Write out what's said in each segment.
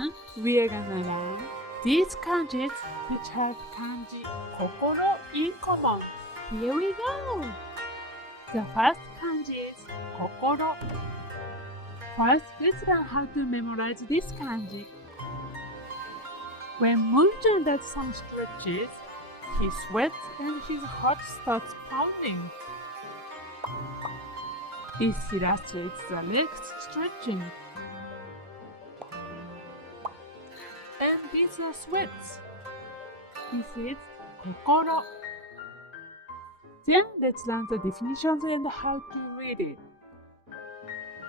lesson, we are gonna learn these kanjis which have kanji kokoro in common. Here we go! The first kanji is kokoro. First, let's learn how to memorize this kanji. When Moon-chan does some stretches, he sweats and his heart starts pounding. This illustrates the legs stretching. And these are sweats. This is kokoro. Then let's learn the definitions and how to read it.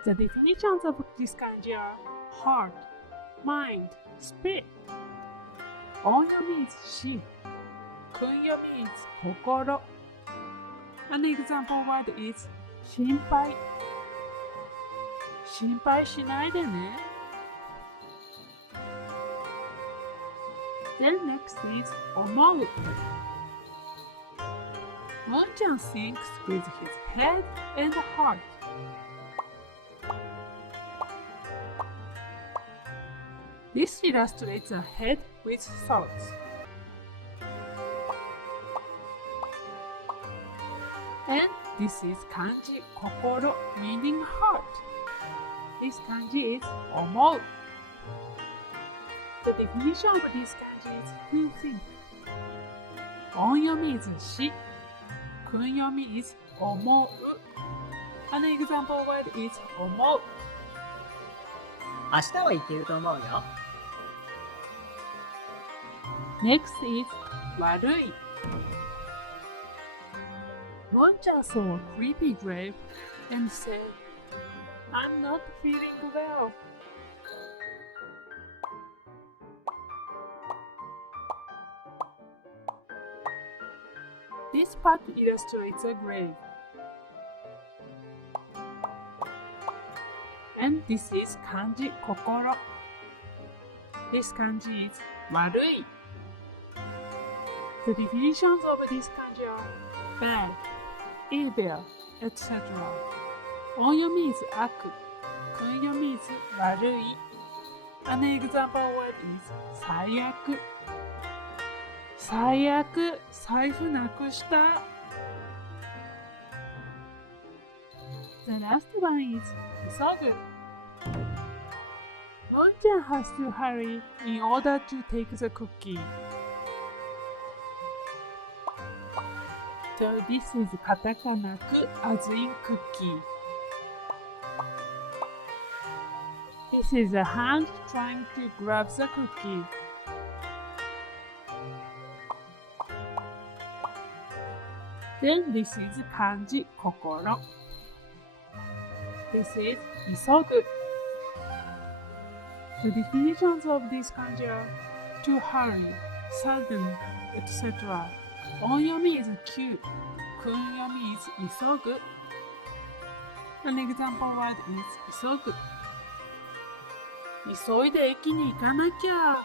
The definitions of this kanji are heart, mind, spirit. On-yomi is shi. Kun-yomi is kokoro. An example word is 心配。心配しないでね。Then next is 思う。Moon-chan thinks with his head and heart. This illustrates a head with thoughts. And this is kanji kokoro, meaning heart. This kanji is 思う. The definition of this kanji is to think. On-yomi is shi. Kun-yomi is 思う. An example word is 思う. 明日はいけると思うよ。Next is 悪い. Moon-chan saw a creepy grave and said, I'm not feeling well. This part illustrates a grave. And this is kanji kokoro. This kanji is 悪い. The definitions of this kanji are bad, evil, etc. On-yomi is 悪. Kun-yomi is 悪い. An example word is 最悪. 最悪、財布なくした. The last one is 急ぐ. Moon-chan has to hurry in order to take the cookie. So this is katakana ku as in cookie. This is a hand trying to grab the cookie. Then this is kanji kokoro. This is 急ぐ. The definitions of this kanji are to hurry, sudden, etc. On-yomi is 急. Kun-yomi is 急ぐ. An example word is 急ぐ. 急いで駅に行かなきゃ.